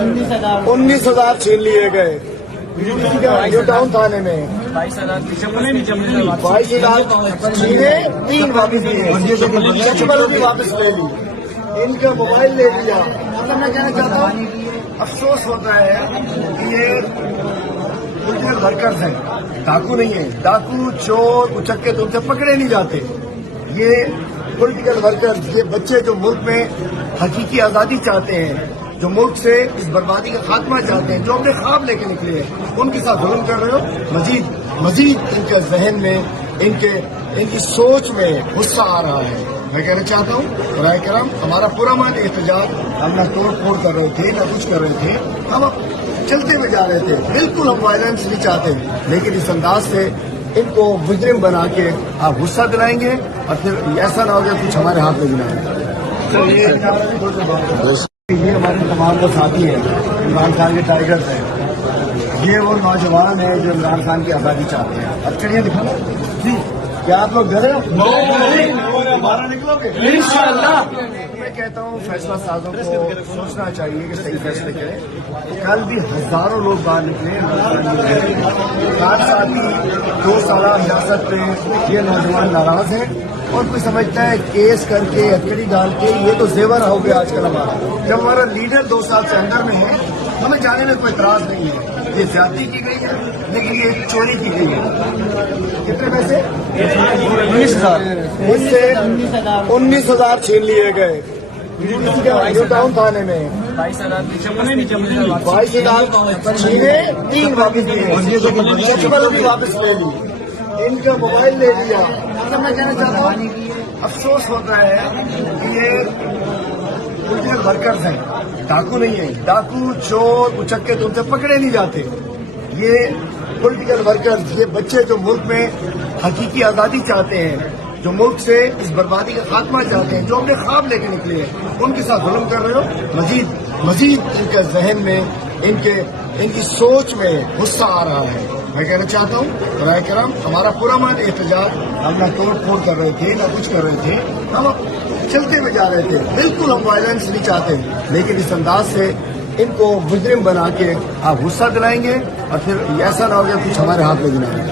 19,000 छीन लिए गए न्यू टाउन थाने में। 22,000 छीने, 3 वापस लिए, चप्पल भी वापस ले ली, इनका मोबाइल ले लिया। मतलब मैं कहना चाहता हूँ, अफसोस होता है कि ये पॉलिटिकल वर्कर्स हैं, डाकू नहीं है। डाकू चोर उचक्के तो उनसे पकड़े नहीं जाते। ये पॉलिटिकल वर्कर्स, ये बच्चे जो मुल्क में हकीकी आज़ादी चाहते हैं, जो मुल्क से इस बर्बादी का खात्मा चाहते हैं, जो अपने ख्वाब लेके निकले हैं, उनके साथ जुल्म कर रहे हो। मजीद इनके जहन में, इनकी सोच में गुस्सा आ रहा है। मैं कहना चाहता हूँ, राय करम, हमारा पूरा मान एहतजाज, हम ना तोड़ फोड़ कर रहे थे, ना कुछ कर रहे थे, हम चलते हुए जा रहे थे। बिल्कुल हम वायलेंस नहीं चाहते, लेकिन इस अंदाज से इनको मुजरिम बना के आप गुस्सा दिलाएंगे और फिर ऐसा ना होगा कुछ हमारे हाथ में भी ना आए। ये हमारे तमाम वो साथी हैं, इमरान खान के टाइगर्स हैं। ये वो नौजवान हैं जो इमरान खान की आज़ादी चाहते हैं। अब चलिए दिखाना जी, क्या आप लोग डरे हो? बाहर निकलोगे इंशाअल्लाह। मैं कहता हूँ फैसला साजों को सोचना चाहिए कि सही फैसले करें। कल भी हजारों लोग बाहर निकले, आज साथी 2 साल हिरासत में ये नौजवान नाराज हैं और कोई समझता है केस करके हथकड़ी डाल के ये तो जेवर हो गया आजकल हमारा। जब हमारा लीडर 2 साल से अंदर में है, हमें जाने में कोई इतराज नहीं है। ये ज्यादती की गई है, लेकिन ये चोरी की गई है। कितने पैसे? 19,000। इससे 19,000 छीन लिए गए न्यू टाउन थाने में। 22,000 छीने, 3 वापस लिए, चप्पल भी वापस ले ली, इनका मोबाइल ले लिया। मतलब मैं कहना चाहता हूँ, अफसोस होता है कि ये पॉलिटिकल वर्कर्स हैं, डाकू नहीं है। डाकू चोर उचक्के तो उनसे पकड़े नहीं जाते। ये पॉलिटिकल वर्कर्स, ये बच्चे जो मुल्क में हकीकी आज़ादी चाहते हैं, जो मुल्क से इस बर्बादी का खात्मा चाहते हैं, जो अपने ख्वाब लेके निकले हैं, उनके साथ जुल्म कर रहे हो। मजीद इनके जहन में, इनकी सोच में गुस्सा आ रहा है। मैं कहना चाहता हूँ, राय करम, हमारा पूरा मान एहतजाज, हम ना तोड़ फोड़ कर रहे थे, ना कुछ कर रहे थे, हम चलते हुए जा रहे थे। बिल्कुल हम वायलेंस नहीं चाहते, लेकिन इस अंदाज से इनको मुजरिम बना के आप गुस्सा दिलाएंगे और फिर ऐसा ना होगा कुछ हमारे हाथ में भी ना आए।